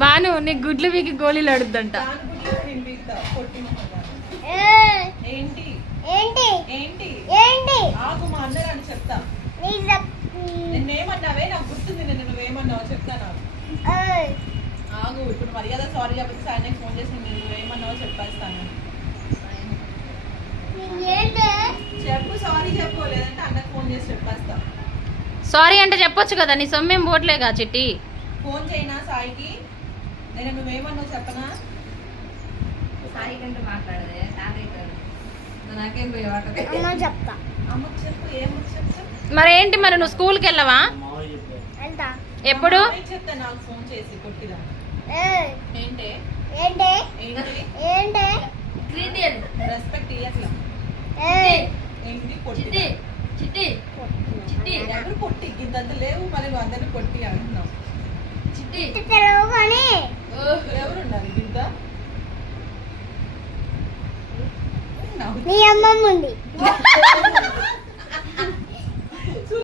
బాను నీ గుడ్లు వీకి గోళీలు అడుద్దంట. ఏంటి ఏంటి ఏంటి ఏంటి ఆగు మా అందరూ చెప్తా. నిన్నేమన్నావే నాకు గుర్తుంది. నువ్వేమన్నావో చెప్తాను. ఆగు ఇప్పుడు మర్యాద సారీ చెప్పి సాయనకి ఫోన్ చేసి నువ్వేమన్నావో చెప్పేస్తాను. చెప్పు సారీ చెప్పు, లేదంటే అన్నకు ఫోన్ చేసి చెప్పేస్తా. సారీ అంటే చెప్పొచ్చు కదా, నీ సొమ్మేం పోట్లేగా చిట్టి. ఫోన్ చేయనా సాయికి? నేను నువ్వేమన్నావు చెప్పనా? సాయి కంటే మాట్లాడదే నాకేం చెప్తా. అమ్మకు చెప్పు. ఏమో చెప్తా. మరేంటి మరి నువ్వు స్కూల్కి వెళ్ళవా? ఎప్పుడు చెప్తా నాకు ఫోన్ చేసి కొట్టిదా. ఏంటి రెస్పెక్ట్ ఇయ్యట్లా. ఏంటి కొట్టి ఎవరు కొట్టి ఇంతంత లేవు మరి నువ్వు అందరినీ కొట్టి అంటున్నావు. ఎవరున్నారు ఇంత? నీ అమ్మమ్మ ఉంది.